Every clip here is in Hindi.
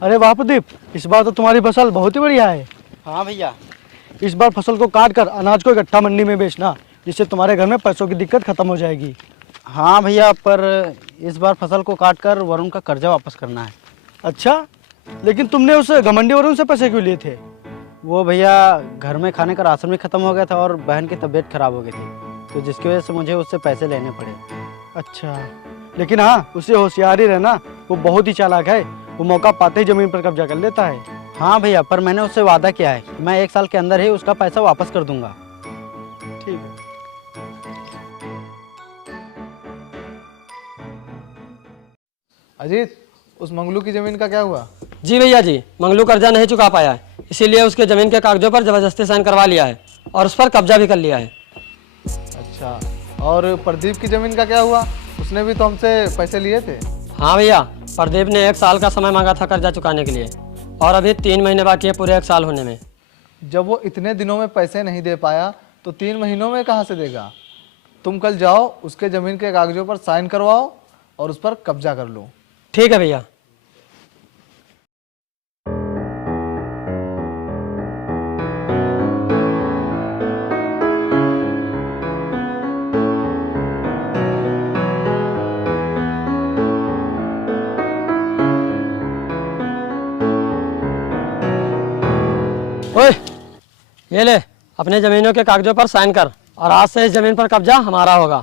अरे वाह प्रदीप, इस बार तो तुम्हारी फसल बहुत ही बढ़िया है। हाँ भैया। इस बार फसल को काट कर अनाज को इकट्ठा मंडी में बेचना, जिससे तुम्हारे घर में पैसों की दिक्कत खत्म हो जाएगी। हाँ भैया, पर इस बार फसल को काट कर वरुण का कर्जा वापस करना है। अच्छा, लेकिन तुमने उस घमंडी वरुण से पैसे क्यों लिए थे? वो भैया घर में खाने का राशन भी खत्म हो गया था और बहन की तबीयत खराब हो गई थी, तो जिसकी वजह से मुझे उससे पैसे लेने पड़े। अच्छा, लेकिन हाँ, उससे होशियार ही रहना, वो बहुत ही चालाक है। वो मौका पाते ही जमीन पर कब्जा कर लेता है। हाँ भैया, पर मैंने उससे वादा किया है कि मैं 1 साल के अंदर ही उसका पैसा वापस कर दूंगा। ठीक है। अजीत, उस मंगलू की जमीन का क्या हुआ? जी भैया जी, मंगलू कर्जा नहीं चुका पाया है, इसीलिए उसके ज़मीन के कागजों पर ज़बरदस्ती साइन करवा लिया है और उस पर कब्जा भी कर लिया है। अच्छा, और प्रदीप की जमीन का क्या हुआ? उसने भी तो हमसे पैसे लिए थे। हाँ भैया, प्रदीप ने 1 साल का समय मांगा था कर्जा चुकाने के लिए और अभी 3 महीने बाकी है पूरे 1 साल होने में। जब वो इतने दिनों में पैसे नहीं दे पाया तो 3 महीनों में कहाँ से देगा? तुम कल जाओ, उसके ज़मीन के कागजों पर साइन करवाओ और उस पर कब्जा कर लो। ठीक है भैया। ओए, ये ले, अपने ज़मीनों के कागजों पर साइन कर और आज से इस ज़मीन पर कब्जा हमारा होगा।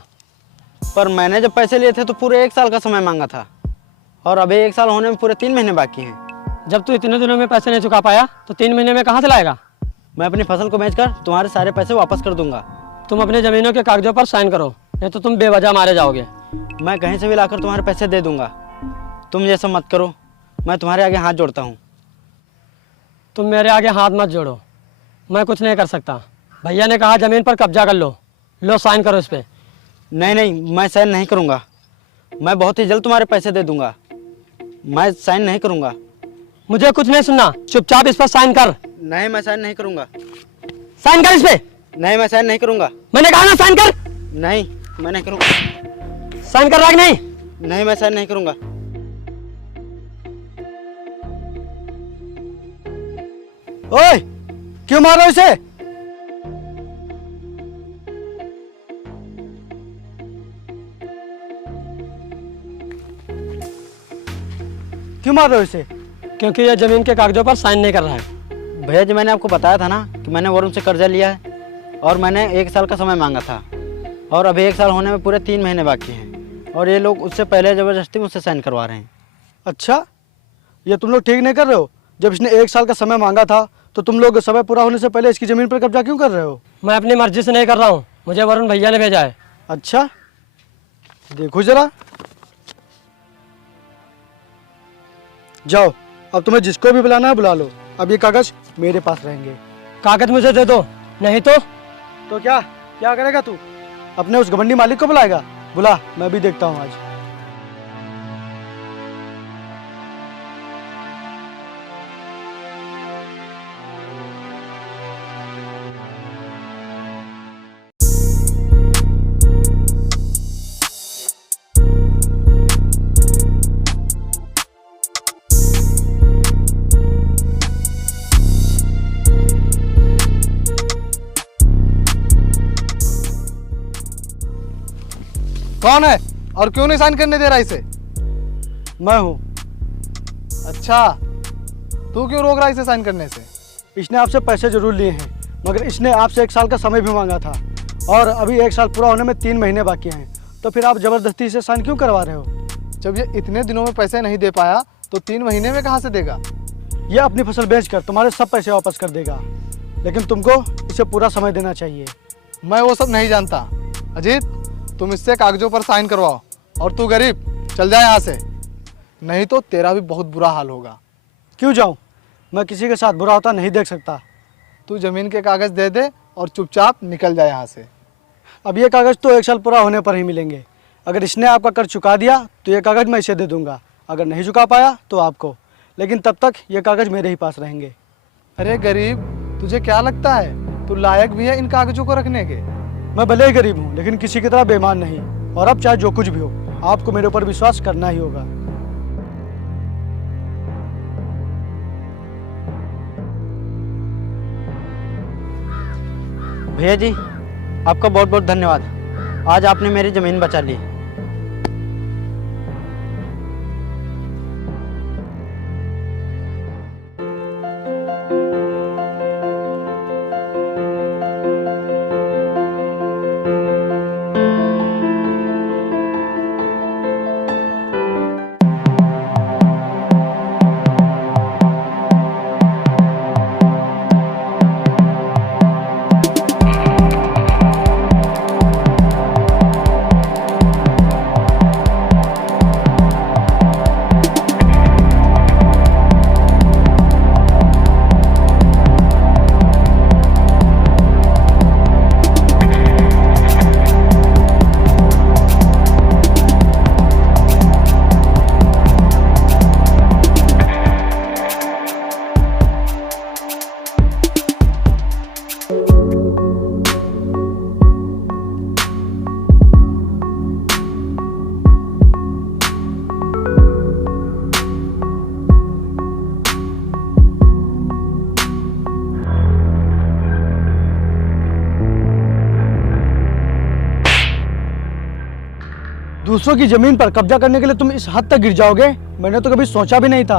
पर मैंने जब पैसे लिए थे तो पूरे 1 साल का समय मांगा था और अभी 1 साल होने में पूरे 3 महीने बाकी हैं। जब तू इतने दिनों में पैसे नहीं चुका पाया तो 3 महीने में कहाँ से लाएगा? मैं अपनी फसल को बेचकर तुम्हारे सारे पैसे वापस कर दूंगा। तुम अपने ज़मीनों के कागजों पर साइन करो, नहीं तो तुम बेवजह मारे जाओगे। मैं कहीं से भी लाकर तुम्हारे पैसे दे दूंगा। तुम ये सब मत करो, मैं तुम्हारे आगे हाथ जोड़ता हूँ। तुम मेरे आगे हाथ मत जोड़ो, मैं कुछ नहीं कर सकता। भैया ने कहा ज़मीन पर कब्जा कर लो, लो साइन करो इस पर। नहीं नहीं, मैं साइन नहीं करूँगा। मैं बहुत ही जल्द तुम्हारे पैसे दे दूंगा। मैं साइन नहीं करूँगा। मुझे कुछ नहीं सुनना, चुपचाप इस पर साइन कर। नहीं, मैं साइन नहीं करूँगा। साइन कर इस पे। नहीं, मैं साइन नहीं करूँगा। मैंने कहा ना साइन कर। नहीं, मैं नहीं करूँगा। साइन कर रहा है कि नहीं? नहीं, मैं साइन नहीं करूँगा। ओए, क्यों मारो इसे? क्यों मार रहे हो इसे? क्योंकि यह ज़मीन के कागजों पर साइन नहीं कर रहा है। भैया जी, मैंने आपको बताया था ना कि मैंने वरुण से कर्जा लिया है और मैंने 1 साल का समय मांगा था और अभी 1 साल होने में पूरे 3 महीने बाकी हैं और ये लोग उससे पहले ज़बरदस्ती मुझसे साइन करवा रहे हैं। अच्छा, ये तुम लोग ठीक नहीं कर रहे हो। जब इसने 1 साल का समय मांगा था तो तुम लोग समय पूरा होने से पहले इसकी ज़मीन पर कब्जा क्यों कर रहे हो? मैं अपनी मर्जी से नहीं कर रहा हूँ, मुझे वरुण भैया ने भेजा है। अच्छा, देखो जरा। जाओ, अब तुम्हें जिसको भी बुलाना है बुला लो। अब ये कागज मेरे पास रहेंगे। कागज मुझे दे दो, नहीं तो क्या क्या करेगा तू? अपने उस घमंडी मालिक को बुलाएगा? बुला, मैं भी देखता हूँ आज। कौन है और क्यों नहीं साइन करने दे रहा इसे? मैं हूँ। अच्छा, तू क्यों रोक रहा है इसे साइन करने से? इसने आपसे पैसे जरूर लिए हैं, मगर इसने आपसे 1 साल का समय भी मांगा था और अभी 1 साल पूरा होने में 3 महीने बाकी हैं। तो फिर आप जबरदस्ती से साइन क्यों करवा रहे हो? जब ये इतने दिनों में पैसे नहीं दे पाया तो 3 महीने में कहाँ से देगा? ये अपनी फसल बेचकर तुम्हारे सब पैसे वापस कर देगा, लेकिन तुमको इसे पूरा समय देना चाहिए। मैं वो सब नहीं जानता। अजीत, तुम इससे कागजों पर साइन करवाओ और तू गरीब चल जा यहाँ से, नहीं तो तेरा भी बहुत बुरा हाल होगा। क्यों जाऊँ? मैं किसी के साथ बुरा होता नहीं देख सकता। तू ज़मीन के कागज़ दे दे और चुपचाप निकल जा यहाँ से। अब ये कागज़ तो 1 साल पूरा होने पर ही मिलेंगे। अगर इसने आपका कर्ज चुका दिया तो ये कागज़ मैं इसे दे दूंगा, अगर नहीं चुका पाया तो आपको, लेकिन तब तक ये कागज़ मेरे ही पास रहेंगे। अरे गरीब, तुझे क्या लगता है तू लायक भी है इन कागजों को रखने के? मैं भले ही गरीब हूँ, लेकिन किसी की तरह बेईमान नहीं। और अब चाहे जो कुछ भी हो, आपको मेरे ऊपर विश्वास करना ही होगा। भैया जी, आपका बहुत बहुत धन्यवाद। आज आपने मेरी ज़मीन बचा ली। दूसरों की जमीन पर कब्जा करने के लिए तुम इस हद तक गिर जाओगे, मैंने तो कभी सोचा भी नहीं था।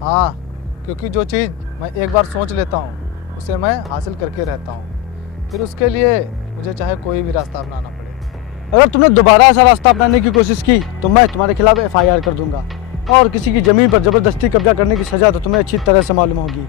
हाँ, क्योंकि जो चीज़ मैं एक बार सोच लेता हूँ उसे मैं हासिल करके रहता हूँ, फिर उसके लिए मुझे चाहे कोई भी रास्ता अपनाना पड़े। अगर तुमने दोबारा ऐसा रास्ता अपनाने की कोशिश की तो मैं तुम्हारे खिलाफ FIR कर दूंगा, और किसी की जमीन पर जबरदस्ती कब्जा करने की सजा तो तुम्हें अच्छी तरह से मालूम होगी।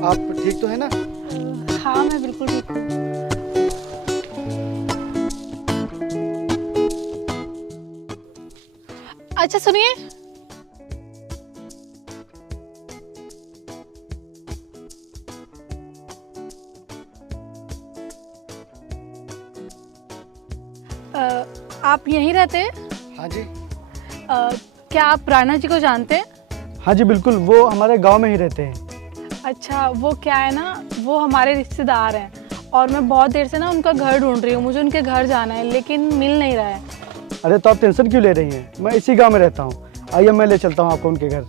आप ठीक तो है ना? हाँ, मैं बिल्कुल ठीक हूँ। अच्छा सुनिए, आप यहीं रहते हैं? हाँ जी। क्या आप राणा जी को जानते हैं? हाँ जी बिल्कुल, वो हमारे गांव में ही रहते हैं। अच्छा, वो क्या है ना, वो हमारे रिश्तेदार हैं और मैं बहुत देर से ना उनका घर ढूंढ रही हूँ। मुझे उनके घर जाना है लेकिन मिल नहीं रहा है। अरे तो आप टेंशन क्यों ले रही हैं, मैं इसी गांव में रहता हूँ। आइए मैं ले चलता हूँ आपको उनके घर।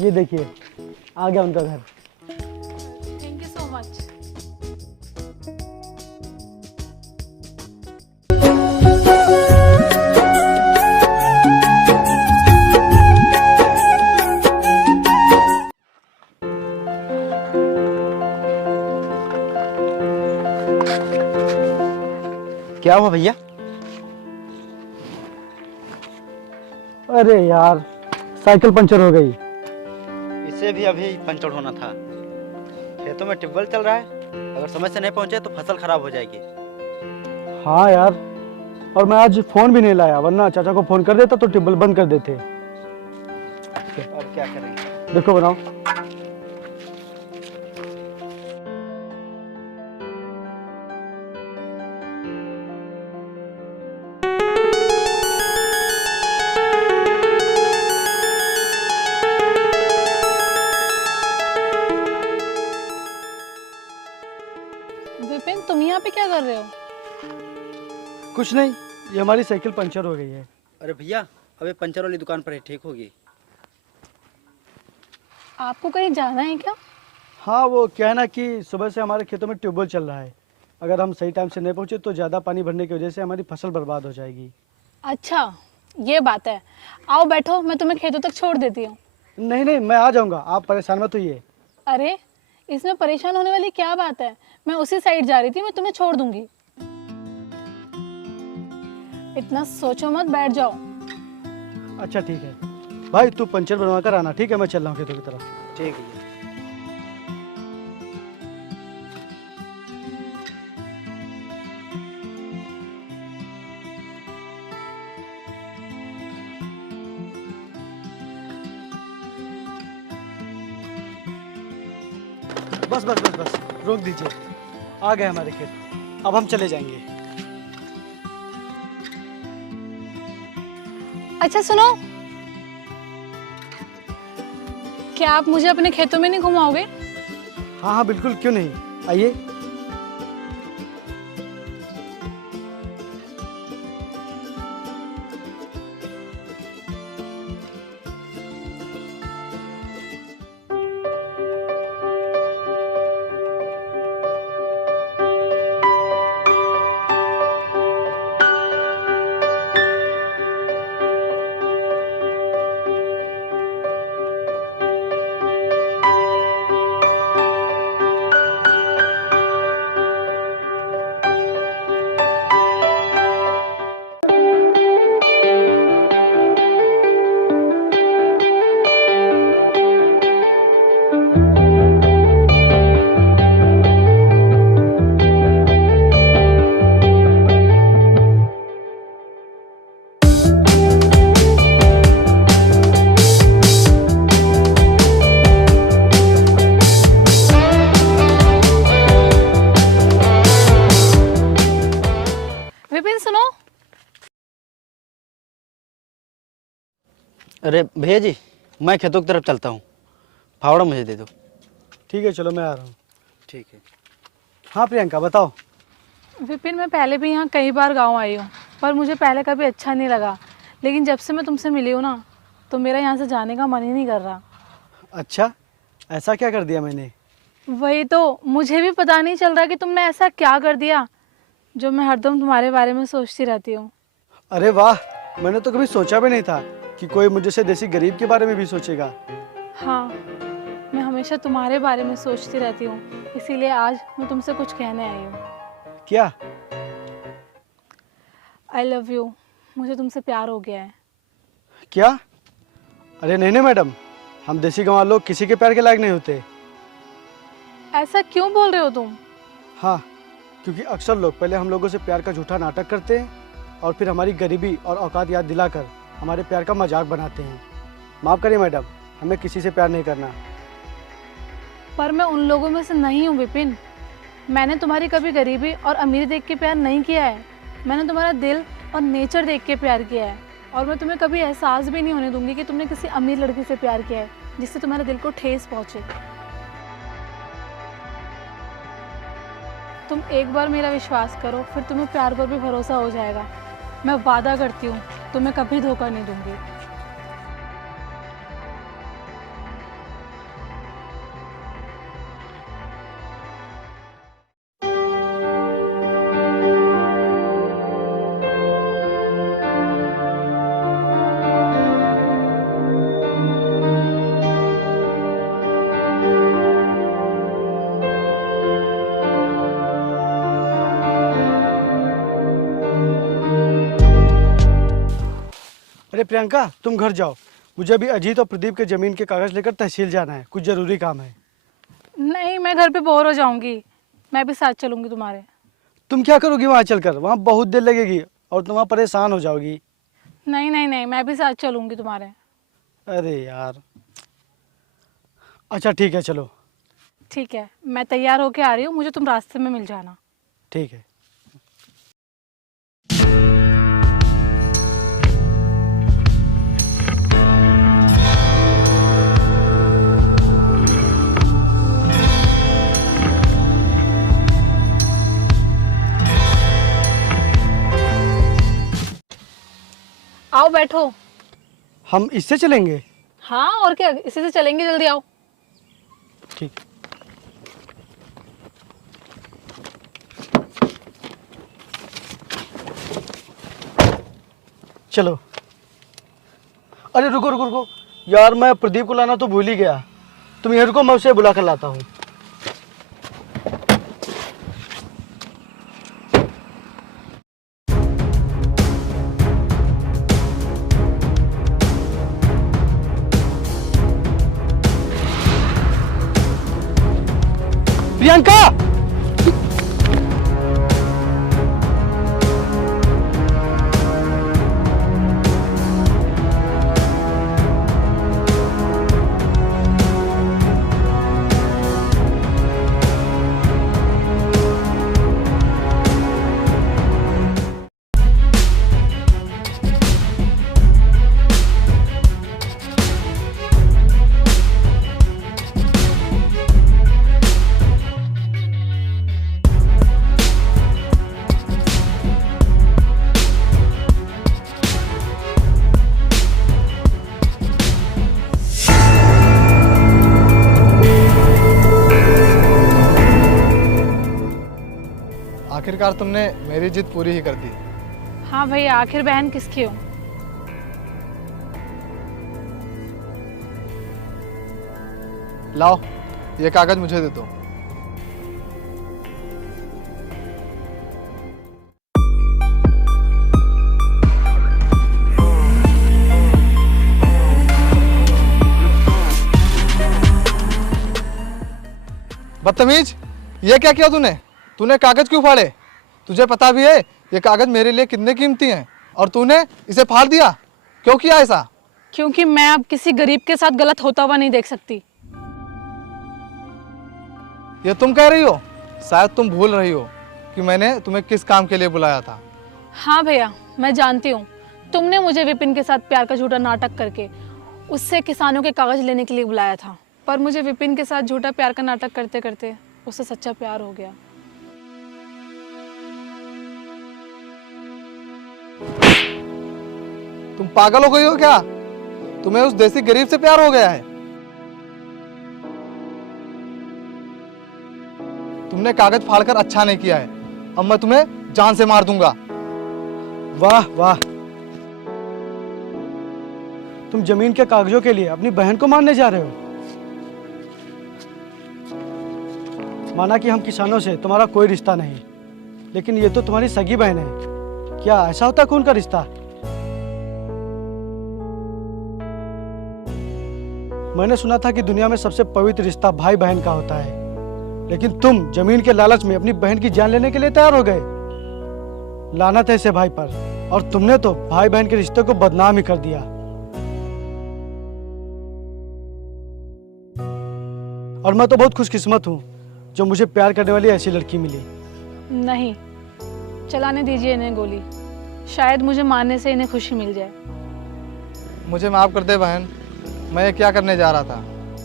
ये देखिए, आ गया उनका घर। Thank you so much. क्या हुआ भैया? अरे यार, साइकिल पंचर हो गई। इसे भी अभी पंचर होना था। खेतों में ट्यूबवेल चल रहा है, अगर समय से नहीं पहुंचे तो फसल खराब हो जाएगी। हाँ यार, और मैं आज फोन भी नहीं लाया, वरना चाचा को फोन कर देता तो ट्यूबवेल बंद कर देते। और क्या करेंगे? देखो बनाओ। विपिन, तुम यहाँ पे क्या कर रहे हो? कुछ नहीं, ये हमारी साइकिल पंचर हो गई है। अरे भैया, अबे पंचर वाली दुकान पर ही ठीक होगी। आपको कहीं जाना है क्या? हाँ, वो क्या है ना कि सुबह से हमारे खेतों में ट्यूबवेल चल रहा है। अगर हम सही टाइम से नहीं पहुँचे तो ज़्यादा पानी भरने की वजह से हमारी फसल बर्बाद हो जाएगी। अच्छा, ये बात है। आओ बैठो, मैं तुम्हें खेतों तक छोड़ देती हूँ। नहीं नहीं, मैं आ जाऊँगा, आप परेशान मत होइए। अरे, इसमें परेशान होने वाली क्या बात है? मैं उसी साइड जा रही थी, मैं तुम्हें छोड़ दूंगी। इतना सोचो मत, बैठ जाओ। अच्छा ठीक है भाई, तू पंचर बनवा कर आना, ठीक है? मैं चल रहा हूँ खेतों की तरफ। ठीक है। बस बस बस बस, रोक दीजिए। आ गए हमारे खेत, अब हम चले जाएंगे। अच्छा सुनो, क्या आप मुझे अपने खेतों में नहीं घुमाओगे? हाँ हाँ बिल्कुल, क्यों नहीं, आइए। विपिन सुनो, अरे भैया जी, मैं खेतों की तरफ चलता हूँ, फावड़ा मुझे दे दो। ठीक है चलो, मैं आ रहा हूँ। ठीक है। हाँ प्रियंका बताओ। विपिन मैं पहले भी यहाँ कई बार गांव आई हूँ, पर मुझे पहले कभी अच्छा नहीं लगा, लेकिन जब से मैं तुमसे मिली हूँ ना, तो मेरा यहाँ से जाने का मन ही नहीं कर रहा। अच्छा, ऐसा क्या कर दिया मैंने? वही तो मुझे भी पता नहीं चल रहा कि तुमने ऐसा क्या कर दिया जो मैं हरदम तुम्हारे बारे में सोचती रहती हूँ। अरे वाह, मैंने तो कभी सोचा भी नहीं था कि कोई मुझे से देसी गरीब के बारे में भी सोचेगा। हाँ, मैं हमेशा तुम्हारे बारे में सोचती रहती हूँ, इसीलिए आज मैं तुमसे कुछ कहने आई हूँ। क्या? आई लव यू, मुझे तुमसे प्यार हो गया है। क्या? अरे नहीं नहीं मैडम, हम देसी गंवार लोग किसी के प्यार के लायक नहीं होते। ऐसा क्यों बोल रहे हो तुम? हाँ, क्योंकि अक्सर लोग पहले हम लोगों से प्यार का झूठा नाटक करते हैं और फिर हमारी गरीबी और औकात याद दिलाकर हमारे प्यार का मजाक बनाते हैं। माफ़ करिए मैडम, हमें किसी से प्यार नहीं करना। पर मैं उन लोगों में से नहीं हूँ विपिन। मैंने तुम्हारी कभी गरीबी और अमीरी देख के प्यार नहीं किया है। मैंने तुम्हारा दिल और नेचर देख के प्यार किया है, और मैं तुम्हें कभी एहसास भी नहीं होने दूंगी कि तुमने किसी अमीर लड़की से प्यार किया है जिससे तुम्हारे दिल को ठेस पहुँचे। तुम एक बार मेरा विश्वास करो, फिर तुम्हें प्यार पर भी भरोसा हो जाएगा। मैं वादा करती हूँ, तुम्हें कभी धोखा नहीं दूंगी। अरे प्रियंका, तुम घर जाओ, मुझे अभी अजीत और प्रदीप के ज़मीन के कागज़ लेकर तहसील जाना है, कुछ ज़रूरी काम है। नहीं, मैं घर पे बोर हो जाऊंगी, मैं भी साथ चलूंगी तुम्हारे। तुम क्या करोगी वहाँ चलकर? वहाँ बहुत देर लगेगी और तुम वहाँ परेशान हो जाओगी। नहीं नहीं नहीं, मैं भी साथ चलूंगी तुम्हारे। अरे यार, अच्छा ठीक है चलो। ठीक है, मैं तैयार होके आ रही हूँ, मुझे तुम रास्ते में मिल जाना। ठीक है। आओ बैठो। हम इससे चलेंगे? हाँ और क्या, इसी से चलेंगे, जल्दी आओ। ठीक। चलो। अरे रुको रुको रुको यार, मैं प्रदीप को लाना तो भूल ही गया। तुम यहाँ रुको, मैं उसे बुला कर लाता हूँ। प्रियंका! आखिरकार तुमने मेरी जिद पूरी ही कर दी। हाँ भैया, आखिर बहन किसकी हो? लाओ, ये कागज मुझे दे दो। बदतमीज, ये क्या किया तूने? तूने कागज क्यों फाड़े? तुझे पता भी है ये कागज मेरे लिए कितने कीमती हैं और तूने इसे फाड़ दिया। क्यों किया ऐसा? क्योंकि मैं अब किसी गरीब के साथ गलत होता हुआ नहीं देख सकती। ये तुम कह रही हो? शायद तुम भूल रही हो कि मैंने तुम्हें किस काम के लिए बुलाया था। हाँ भैया, मैं जानती हूँ। तुमने मुझे विपिन के साथ प्यार का झूठा नाटक करके उससे किसानों के कागज लेने के लिए बुलाया था, पर मुझे विपिन के साथ झूठा प्यार का नाटक करते करते उससे सच्चा प्यार हो गया। तुम पागल हो गई हो क्या? तुम्हें उस देसी गरीब से प्यार हो गया है? तुमने कागज फाड़कर अच्छा नहीं किया है। अब मैं तुम्हें जान से मार दूंगा। वाह वाह, तुम जमीन के कागजों के लिए अपनी बहन को मारने जा रहे हो। माना कि हम किसानों से तुम्हारा कोई रिश्ता नहीं, लेकिन ये तो तुम्हारी सगी बहन है। क्या ऐसा होता खून का रिश्ता? मैंने सुना था कि दुनिया में सबसे पवित्र रिश्ता भाई बहन का होता है, लेकिन तुम जमीन के लालच में अपनी बहन की जान लेने के लिए तैयार हो गए। लानत है इसे भाई पर, और तुमने तो भाई बहन के रिश्ते को बदनाम ही कर दिया। और मैं तो बहुत खुशकिस्मत हूँ जो मुझे प्यार करने वाली ऐसी लड़की मिली। नहीं, चलाने दीजिए इन्हें गोली, शायद मुझे मारने से इन्हें खुशी मिल जाए। मुझे माफ कर दे बहन, मैं ये क्या करने जा रहा था?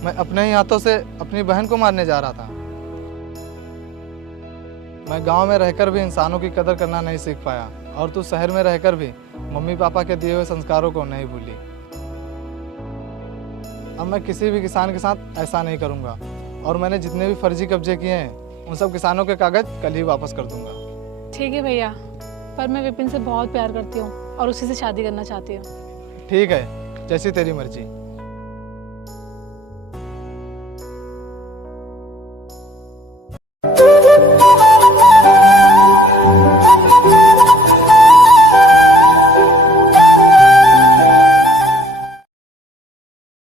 मैं अपने ही हाथों से अपनी बहन को मारने जा रहा था। मैं गांव में रहकर भी इंसानों की कदर करना नहीं सीख पाया, और तू शहर में रहकर भी मम्मी पापा के दिए हुए संस्कारों को नहीं भूली। अब मैं किसी भी किसान के साथ ऐसा नहीं करूंगा, और मैंने जितने भी फर्जी कब्जे किए हैं उन सब किसानों के कागज कल ही वापस कर दूंगा। ठीक है भैया, पर मैं विपिन से बहुत प्यार करती हूँ और उसी से शादी करना चाहती हूँ। ठीक है, जैसी तेरी मर्जी।